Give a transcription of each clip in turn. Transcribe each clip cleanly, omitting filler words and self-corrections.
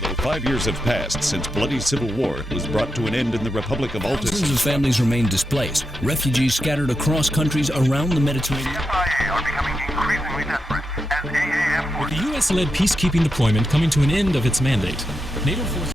Though 5 years have passed since bloody civil war was brought to an end in the Republic of Altus. Thousands of families remain displaced. Refugees scattered across countries around the Mediterranean. CIA are becoming increasingly desperate as AAF With the U.S.-led peacekeeping deployment coming to an end of its mandate, NATO forces...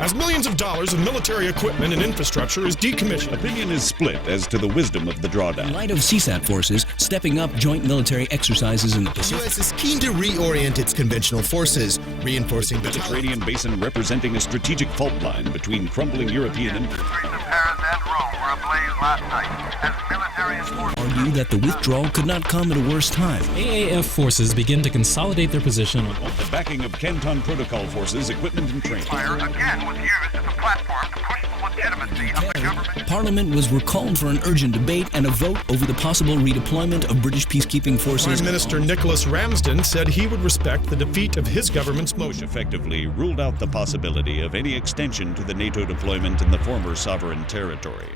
As millions of dollars in military equipment and infrastructure is decommissioned. Opinion is split as to the wisdom of the In drawdown. light of CSAT forces stepping up joint military exercises in the The Pacific. U.S. is keen to reorient its conventional forces, reinforcing Mediterranean basin representing a strategic fault line between crumbling European The streets of Paris and Rome were ablaze last night as military enforcement Argue that the withdrawal could not come at a worse time. AAF forces begin to consolidate their position on the backing of Canton Protocol forces, equipment and training. fire again was used as a platform to push the legitimacy of the government. Parliament was recalled for an urgent debate and a vote over the possible redeployment of British peacekeeping forces. Prime Minister Nicholas Ramsden said he would respect the defeat of his government's Which motion. effectively ruled out the possibility of any extension to the NATO deployment in the former sovereign territory.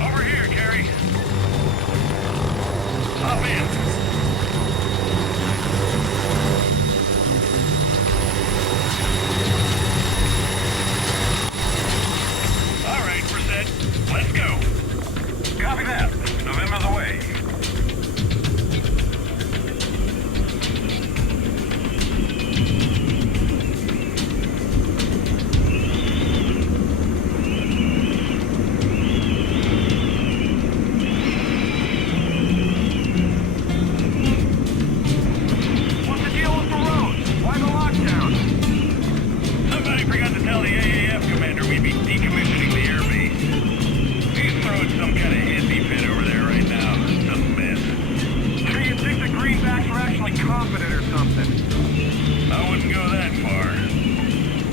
Over here, Carrie. Hop in. All right, we're set. Let's go. Copy that. November's away. What's the deal with the roads? Why the lockdown? Somebody forgot to tell the AAF commander we'd be decommissioning the air base. He's throwing some kind of hissy fit over there right now. It's a mess. Sure you think the greenbacks were actually competent or something? I wouldn't go that far.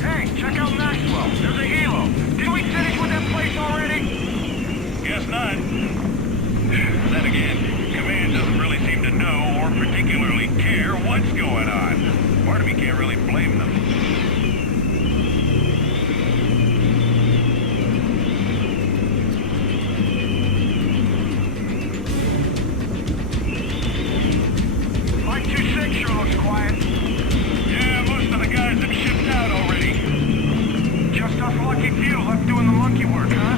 Hey, check out Maxwell. There's a helo. Didn't we finish with that place already? Guess not. Then again, command doesn't really seem to know or particularly care what's going on. Part of me can't really blame them. Mike 2-6 sure looks quiet. Yeah, most of the guys have shipped out already. Just us lucky few left doing the monkey work, huh?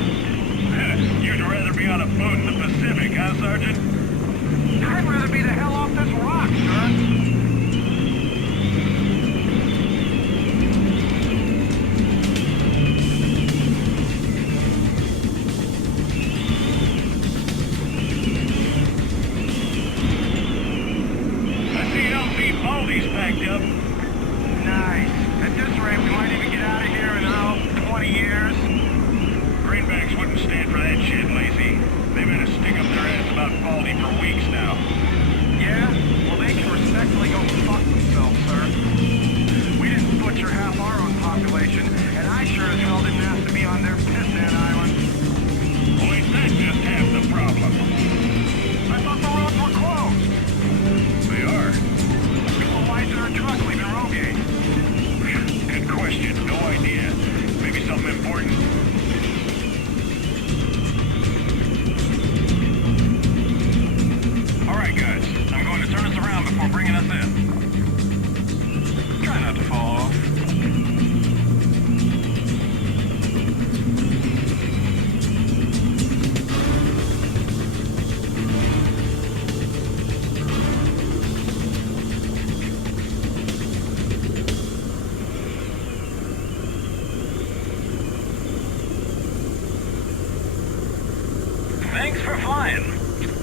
You'd rather be on a boat in the Pacific, huh, Sergeant? I'd rather be the hell off this rock, sir. I see LP Baldy's packed up. Nice. At this rate, we might even get out of here in, 20 years. Greenbacks wouldn't stand for that shit, Lacey. They've had to stick up their ass about Baldy for weeks now. Yeah? Well, they can respectfully go fuck themselves, sir. We didn't butcher half our own population, and I sure as hell didn't have to be on their pissant island. Well, ain't that just half the problem? I thought the roads were closed. They are. Well, why is there a truck leaving Rogate? Good question. No idea. Maybe something important. All right, guys. I'm going to turn us around before bringing us in. Try not to fall off.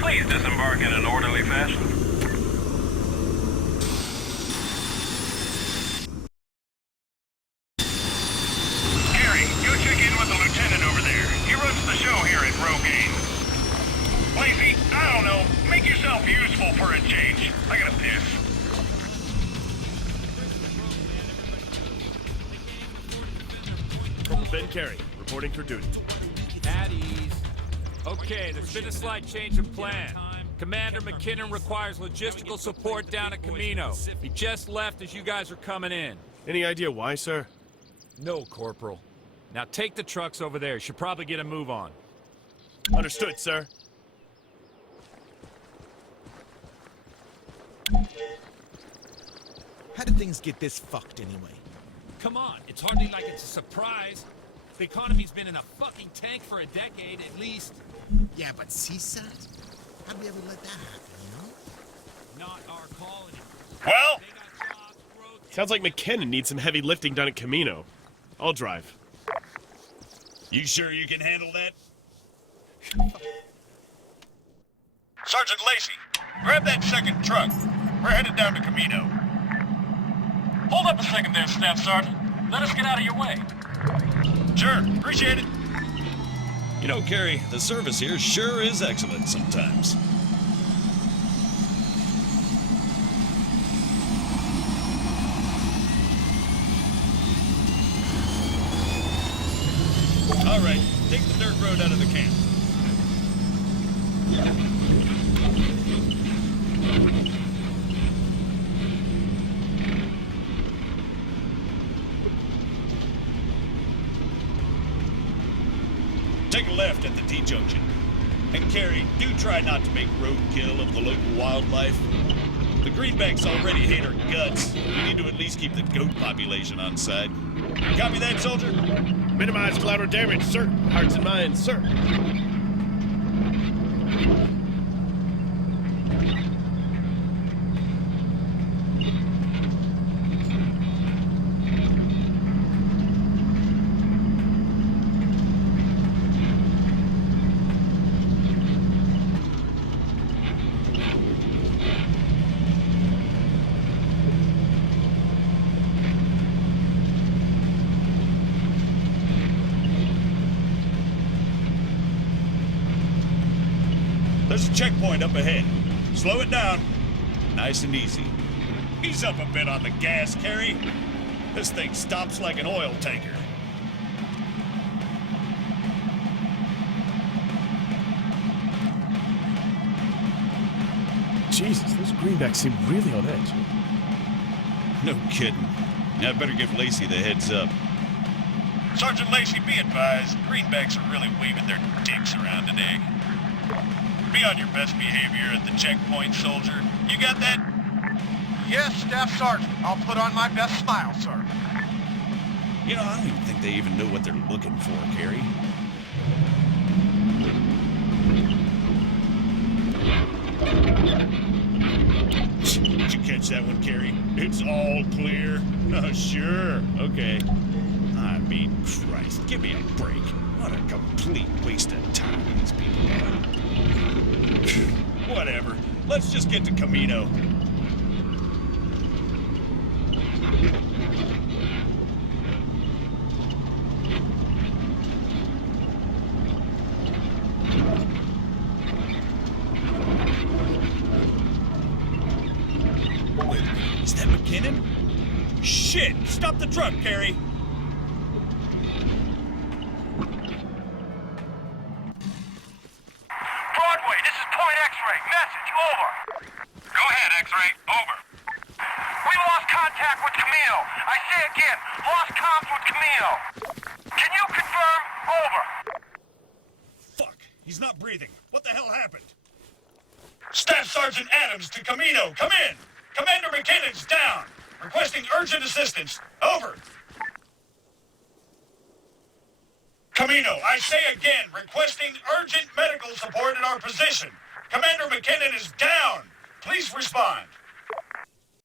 Please disembark in an orderly fashion. Gary, go check in with the lieutenant over there. He runs the show here at Rogaine. Lazy, I don't know. Make yourself useful for a change. I gotta piss. Ben Carey, reporting for duty. At ease. Okay, there's been a slight change of plan. Commander McKinnon requires logistical support down at Camino. He just left as you guys are coming in. Any idea why, sir? No, Corporal. Now take the trucks over there. Should probably get a move on. Understood, sir. How did things get this fucked anyway? Come on, it's hardly like it's a surprise. The economy's been in a fucking tank for a decade, at least. Yeah, but CSAT? How'd we ever let that happen, you know? Not our call anymore. Well, They got jobs, growth, Sounds like McKinnon needs some heavy lifting done at Camino. I'll drive. You sure you can handle that? Sergeant Lacey, grab that second truck. We're headed down to Camino. Hold up a second there, Staff Sergeant. Let us get out of your way. Sure, appreciate it. You know, Carey, the service here sure is excellent sometimes. All right, take the dirt road out of the camp. Take a left at the T-junction. And Carey, do try not to make roadkill of the local wildlife. The greenbacks already hate our guts. We need to at least keep the goat population on side. Copy that, soldier? Minimize collateral damage, sir. Hearts and minds, sir. There's a checkpoint up ahead. Slow it down. Nice and easy. Ease up a bit on the gas, Carey. This thing stops like an oil tanker. Jesus, those greenbacks seem really on edge. No kidding. I better give Lacey the heads up. Sergeant Lacey, be advised, greenbacks are really waving their dicks around today. Be on your best behavior at the checkpoint, soldier. You got that? Yes, Staff Sergeant. I'll put on my best smile, sir. You know, I don't even think they even know what they're looking for, Carey. Did you catch that one, Carey? It's all clear. Oh, sure. Okay. I mean, Christ, give me a break. What a complete waste of time these people are. Whatever. Let's just get to Camino. Wait, is that McKinnon? Shit! Stop the truck, Carey! Broadway, this is Point X-ray. Message, over. Go ahead, X-ray, over. We lost contact with Camino. I say again, lost comms with Camino. Can you confirm? Over. Fuck! He's not breathing. What the hell happened? Staff Sergeant Adams to Camino. Come in. Commander McKinnon's down. Requesting urgent assistance. Over. Camino, I say again, requesting urgent medical support in our position. Commander McKinnon is down. Please respond.